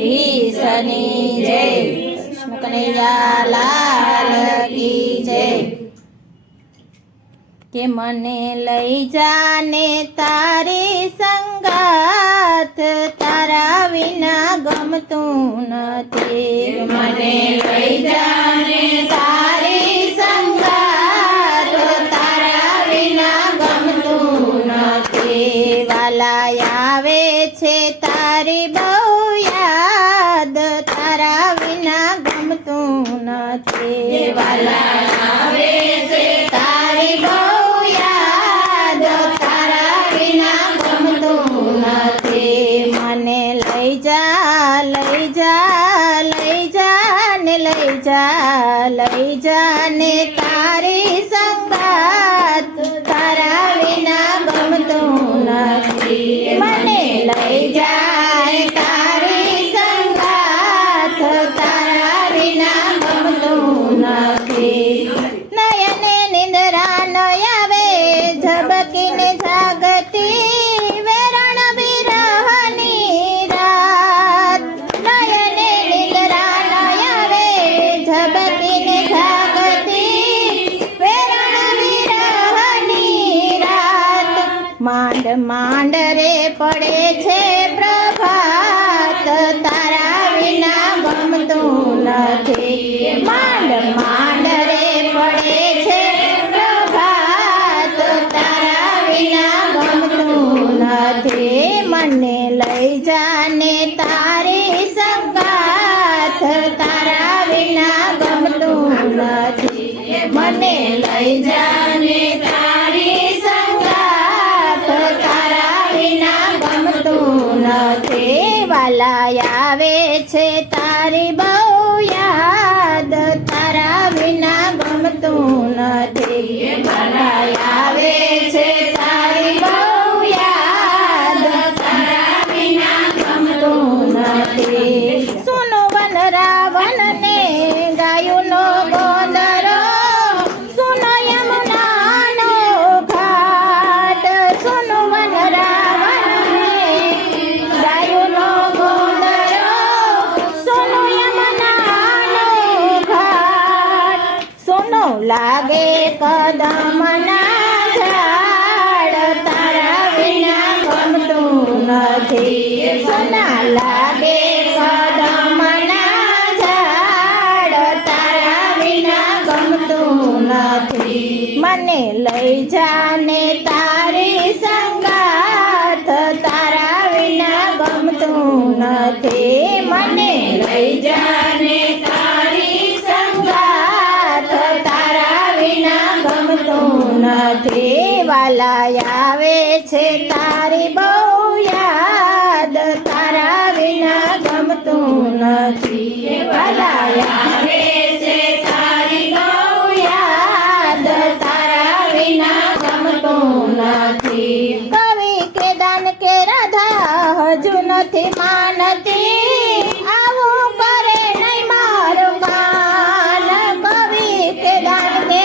ઈશની જય કૃષ્ણ કનૈયા લાલ કી જય કે મને લઈ જાને તારી સંગાત તારા વિના ગમતું નથી મને લઈ જાને તારી સંગાત તારા વિના ગમતું નથી વાલા આવે છે તારી બહુ યાદ તારા વિના ગમતું નથી વાલા આવે છે તારી બહુ મને લઈ જા લઈ જા લઈ જા ને લઈ જા ને તારી સંગાત તારા વિના ગમતું નથી મને લઈ જાય તારી સંગાત તારા વિના ગમતું નથી નયને નિંદ્રા ન આવે ઝબકીને જાગતી માંડ માંડ રે પડે છે પ્રભાત તારા વિના ગમતું નથી માંડ માંડ રે પડે છે પ્રભાત તારા વિના ગમતું નથી મને લઈ જાને તારી સંગાત તારા વિના ગમતું નથી મને લઈ જાને તારી વાલા આવે છે તારી બહુ યાદ તારા વિના ગમતું નથી વાલા આવે છે તારી બહુ યાદ તારા વિના ગમતું નથી સુનો વન રાવણ ને ગાયુંનો ગોંદરો સુનો યમુનાનો ઘાટ સુનો વન રાવણ ને ગાયુંનો લાગે કદમના ઝાડ તારા વિના ગમતું નથી સોના લાગે કદમના ઝાડ તારા વિના ગમતું નથી મને લઈ જાને તારી સંગાત તારા વિના ગમતું નથી મને લઈ જાને તારી સંગાત નથી વાલા આવે છે તારી બહુ યાદ તારા વિના ગમતું નથી વાલા આવે છે તારી બહુ યાદ તારા વિના ગમતું નથી કવિ કે દાન કે રાધા હજુ નથી માનતી આવું કરે નહીં મારું કાન કવિ કે દાન કે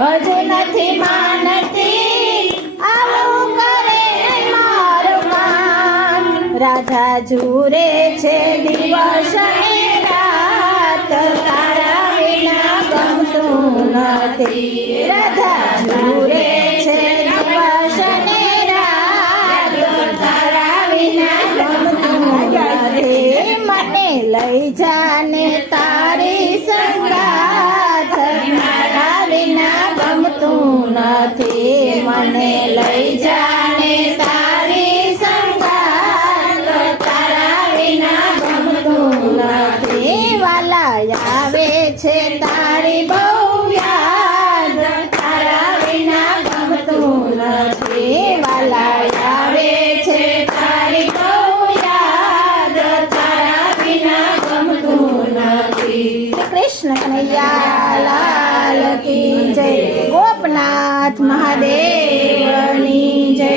હજુ નથી માનતી આવું કરે મારું કાન રાધા ઝૂરે છે દિવસ ને રાત તારા વિના ગમતું નથી રાધા ઝૂરે છે દિવસ ને રાત તારા વિના ગમતું નથી મને લઈ જાને તારી સંગાત તારા વિના ગમતું નથી મને લઈ જાને તારી સંગાત તારા વિના ગમતું નથી વાલા આવે છે તારી બહુ યાદ તારા વિના ગમતું નથી વાલા આવે છે તારી બહુ યાદ તારા વિના ગમતું નથી કૃષ્ણ કનૈયા લાલ કી જય ગોપનાથ મહાદેવની જય